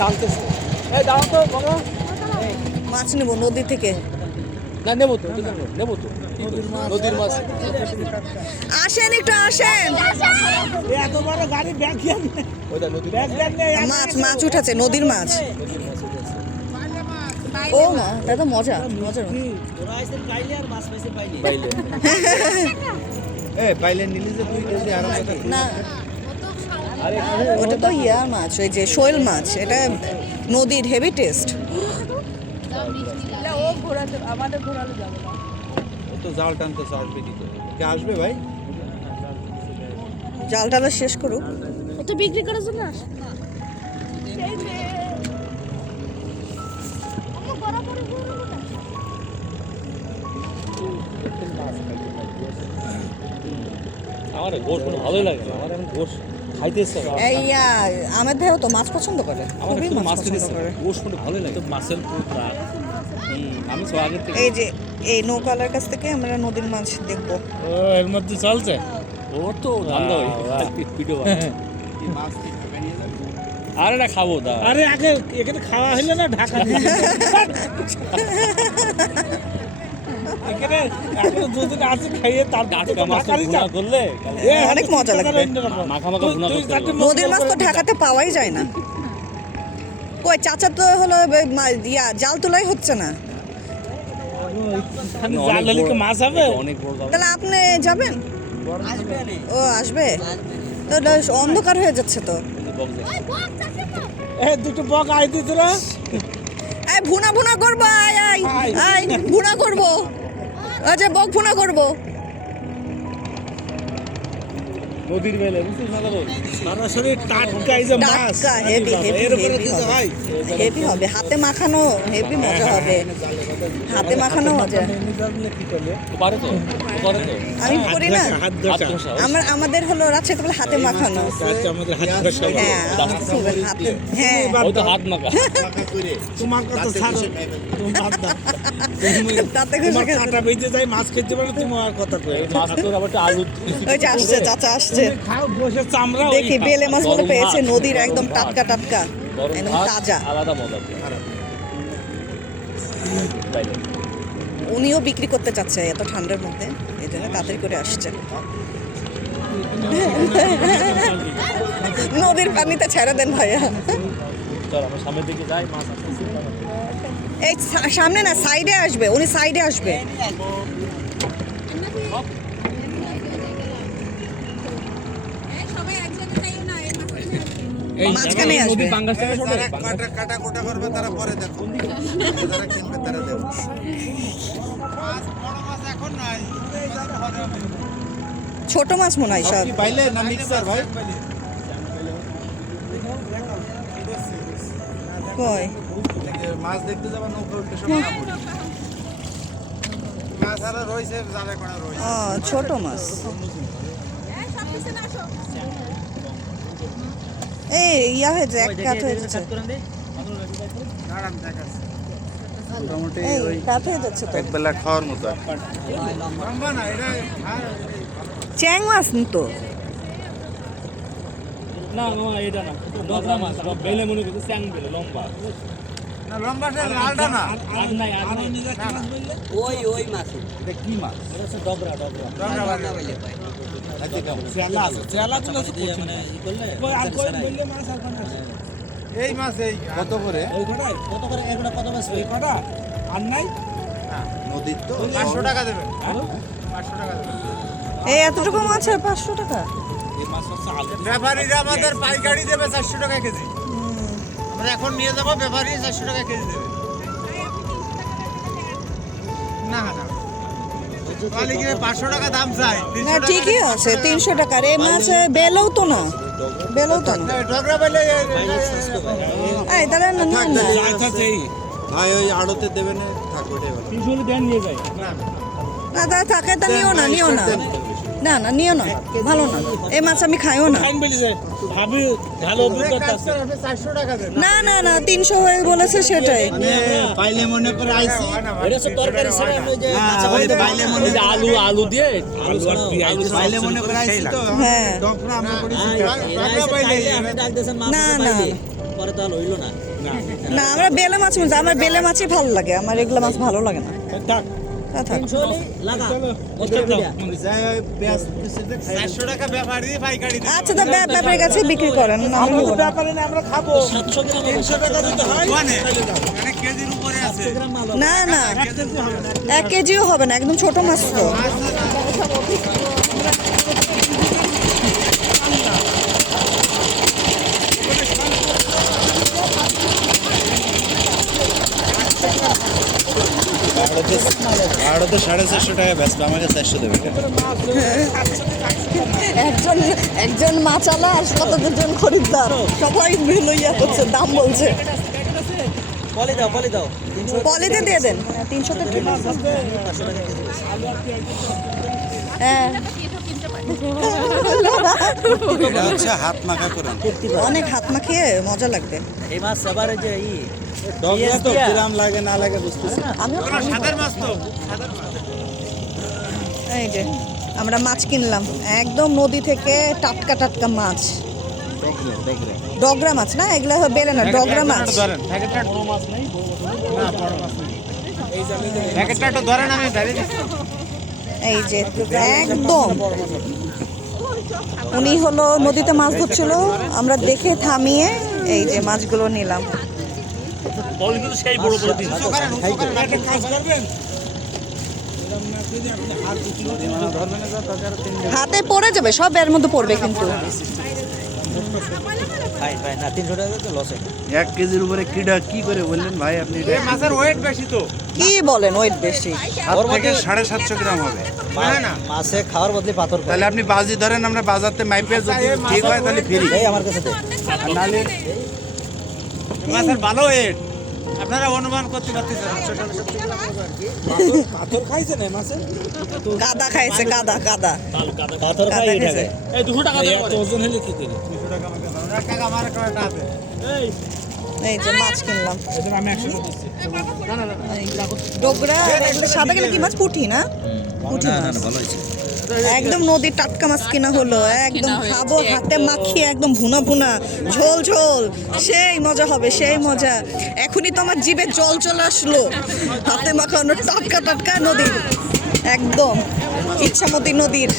টানতেছে। এই দাঁড়াও তো বাবা। মাছ নেব নদী থেকে। না নেবো তো, নেবো তো। নদীর মাছ। আসেন একটু আসেন। এত বড় গাড়ি ব্যাগ কি আনবে? ওইটা নদীর ব্যাগ ব্যাগ নেই। মাছ মাছ উঠেছে নদীর মাছ। ও মা তা তো মজা মজা। ওরা আইছেন পাইলে আর মাছ পাইছে পাইলে। বাইলে। পাইলে নিলে যে 2 কেজি আরো না ওটা তো ইয়া মাছ ওই যে শৈল মাছ, এটা নদীর হেভি টেস্ট। ও ঘোরাতে আমাদের ঘোরালে যাবে না। ও তো জাল টানতে চাল পেটি তো কে আসবে ভাই? জাল টালা শেষ করুক। ও তো বিক্রি করার জন্য আসে। আমার গোশ কোনো ভালোই লাগে না, আমার এখন গোশ খাইতে ইচ্ছা করে। এই আমের ভাইও তো মাছ পছন্দ করে, আমার খুবই একটু মাছ মাছ খেতে পছন্দ ইচ্ছা করে। করে, গোশ কোনো ভালোই লাগে। তো মাছের পুরা আমি তো আগের থেকে এই যে এই নৌকালার কাছ থেকে আমরা নদীর মাছ দেখবো। ও এর মধ্যে চলছে। ওর তো ধান্দা ওই ভিডিও কি মাছ কি ঢাকা নিয়ে যাবে? আরে না খাবো দা। আরে আগে এখানে খাওয়া হইলো না ঢাকা দিয়ে। এখানে এখন দুদিন আছে খাইয়ে তার টাটকা মাছ তো ঢাকারই ভুনা চাপ। করলে অনেক মজা লাগবে। মাখা মাখা ভুনা করতে হবে। নদীর মাছ তো ঢাকাতে পাওয়াই যায় না। কই চাচা তো হলো জাল তোলাই হচ্ছে না, খালি জাল হলে কি মাছ হবে? অনেক বড় জাল। তাহলে আপনি যাবেন? ও আসবে তো অন্ধকার হয়ে যাচ্ছে তো। এ দুটো বক আই দিছিল। এই ভুনা ভুনা করবো, আয় আয় আয় ভুনা করবো, আচ্ছা বক ভুনা করবো। নদীর বেলে বুঝছিস না দাদা? সরাসরি টাটকা এই যে মাছ। টাটকা হেভি হেভি এর উপরে হেভি দিতে হবে, ভাই হেভি হবে, হাতে মাখানো হেভি মজা হবে, হাতে মাখানো মজা। তো পারে তো? ও পারে তো? আমি করি না, হাত ধোসা। আমাদের হলো রাজশাহীতে বলে হাতে মাখানো। আচ্ছা আমাদের হাত ধোসা। হ্যাঁ হাতে, হ্যাঁ ওই তো হাত মাখা। টাকা করে তোমার কথা ছাড়ো। তোমার দাও। তাতে তোমার খুশি কাটা বেঁচে যায় মাছ খেতে পারো তুমি আর কথা কই। এই মাছ তোর আবার একটু আলু ওই যে আসছে চাচা আসছে। খাও বসে চামড়া ওই দেখি খাও। বেলে মাছ বলে গরম পেয়েছে ভাত। নদীর একদম টাটকা টাটকা গরম একদম ভাত, তাজা। আলাদা মজা। বাইলে। উনিও বিক্রি করতে চাচ্ছে এত ঠান্ডার মধ্যে, এই জন্য তাড়াতাড়ি করে আসছে। নদীর পানিতে ছেড়ে দেন ভাইয়া। চল আমরা সামনের দিকে যাই, মাছ আসতেছে। এই সামনে না সাইডে আসবে, উনি সাইডে আসবে। এই মাঝখানে আসবে। নদীর বাঙ্গাস থেকে ছোট। যারা কাটা কোটা করবে তারা পরে দেখো যারা কিনবে তারা দেবে মাছ বড় মাছ এখন নাই ছোট মাছ মনে হয় সব। কি পাইলে না মিক্সার ভাই কই মাছ দেখতে যাবা নৌকা উঠতে সময় না পড়ে মাছ আর রইছে যাবে কোনা রইছে ও ছোট মাছ। এই ইয়া হয়েছে এক কাঠ হয়ে যাচ্ছে, দাঁড়ান দেখাচ্ছি মোটামুটি এই ওই কাঠ হয়ে যাচ্ছে তো। একবেলা খাওয়ার মতো লম্বা না এটা চ্যাং মাছ তো না না এটা না, ডগরা মাছ। বেলে মনে করছে স্যাং বেলে লম্বা। না লম্বা সে লালটা না আর নাই আর নাই। ওই মাছ এটা কি মাছ এটা হচ্ছে ডগরা ডগরা। ডগরা বলে চেলা আছে চেলা তুলে মানে ই করলে কই আর কই বললে মাছ আর কোন আছে? এই মাছ এই কত করে ওই কটাই কত করে এগুলা কত মাছ এই কটা আর নাই নদীর তো 500 টাকা দেবেন 500 টাকা দেবেন এই এতটুকু মাছের 500 টাকা। এই মাছ হচ্ছে আলু। ব্যাপারীরা আমাদের পাইকারি দেবে 400 টাকা কেজি আমরা এখন নিয়ে যাব ব্যাপারী 400 টাকা কেজি দেবে না না তাহলে কি 500 টাকা দাম চাই না ঠিকই আছে 300 টাকার এই মাছ বেলেও তো না, বেলেও তো না। ডগরা বলে এই তাহলে না নিন না। আচ্ছা এই ভাই ওই আড়তে দেবে না থাকবে ওটাই ভালো 300 দেন নিয়ে যাই। না না তা থাকে তা নিও না, নিও না, না না নিও না, ভালো না এই মাছ আমি খাইও না। খাইন বলি যে ভাবি ভালো অভিজ্ঞতা আছে। 400 টাকা দেন না না না 300 হয়ে বলেছে সেটাই। মানে পাইলে মনে করে আইছি ওটা সব তরকারি ছাড়া ওই যে পাইলে মনে ওই যে আলু আলু দিয়ে আলু আর পেঁয়াজ পাইলে মনে করে আইছি তো হ্যাঁ ডগরা আমরা করি ডগরা পাইলে আপনি ডাক দেন মাছ না না পাইলে পরে তাহলে হইলো না। না আমরা বেলে মাছ বলছি, আমার বেলে মাছই ভালো লাগে, আমার এগুলো মাছ ভালো লাগে না। থাক তা থাক। 300 হলেই লাগা। ওদের দাও। যাই হয় পেঁয়াজ কিসের 400 টাকা ব্যাপারী পাইকারি দিতে আচ্ছা তা ব্যাপারের কাছে বিক্রি করেন, না আমি নেবো না। ব্যাপারে না আমরা খাবো 700 গ্রাম 300 টাকা দিতে হয় মানে কেজির উপরে আছে গ্রাম মাল না না 1 কেজি হবে না 1 কেজিও হবে না, একদম ছোট মাছ তো। ভাড়াতে 450 টাকা বেচবে, আমাকে 400 দেবে। একজন একজন মাছালা আর কতজন খরিদ্দার সবাই লইয়া করছে, দাম বলছে। পলি দাও 300 পলিতে দিয়ে দেন, 300 তে ঠিক আছে। হ্যাঁ এটা হচ্ছে হাত মাখা করে। অনেক হাত মাখিয়ে মজা লাগবে। এই মাছ আবার এই যে ডগলা তো দিয়া। গ্রাম লাগে না লাগে বুঝতেছি আমিও খাবো। সাদার মাছ তো এই যে আমরা মাছ কিনলাম একদম নদী থেকে, টাটকা টাটকা মাছ। ডগরা মাছ না, এগুলা বেলে না, ডগরা মাছ। ধরেন প্যাকেটটা বড় মাছ নাই, না বড় মাছ নাই এই জানি প্যাকেটটা তো ধরেন আমি ধরে দিচ্ছি এই যে একদম উনি হলো নদীতে মাছ ধরছিল, আমরা দেখে থামিয়ে এই যে মাছগুলো নিলাম। পলি কিন্তু সেই বড় বড় দিন। একটা কাজ করবেন এরকম না যদি আপনি হাত উঁচু মানে ধরবেন না তার 3 হাতে পড়ে যাবে, সব এর মধ্যে পড়বে কিন্তু। ভাই না 300 টাকা তো লস 1 কেজির উপরে কি করে বললেন ভাই আপনি? এই মাছের ওয়েট বেশি তো কি বলেন ওয়েট বেশি? হাত থেকে 750 গ্রাম হবে। না মাছে খাওয়ার বদলে পাথর তাহলে আপনি বাজি ধরেন, আমরা বাজারতে মাইপে যদি ঠিক হয় তাহলে ফ্রি। এই আমার কাছে দে। নালে মাছের ভালো ওয়েট আপনারা অনুমান করতে পারতেছেন পাথর খাইছেন এই মাছের কাদা খাইছে, কাদা কাদা পাথর কাদা খাই খাইছে। এই 200 টাকা দেন। ওজন হলে কি করে 200 টাকা আমাকে দাও এক টাকা আমার একটা আছে এই এই যে মাছ কিনলাম, এদের আমি 100 টাকা দিচ্ছি ডগরা। এগুলো সাদা গেলে কি মাছ? পুঁটি না, পুঁটি মাছ। ভালো হইছে। একদম নদীর টাটকা মাছ কিনা হলো, একদম খাবো হাতে মাখিয়ে, একদম ভুনা ভুনা, ঝোল ঝোল, সেই মজা হবে, সেই মজা। এখনই তো আমার জিভে জল চলে আসলো, হাতে মাখানো টাটকা টাটকা নদীর, একদম ইচ্ছামতি নদীর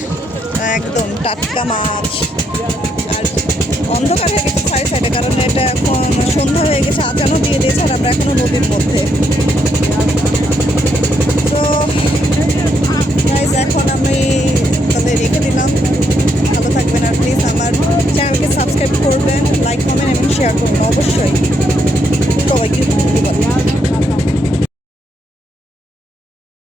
একদম টাটকা মাছ। আর অন্ধকার হয়ে গেছে সাইডে সাইডে, কারণ এটা এখন সন্ধ্যা হয়ে গেছে, আজানও দিয়ে দিয়েছে, আর আমরা এখনো নদীর মধ্যে।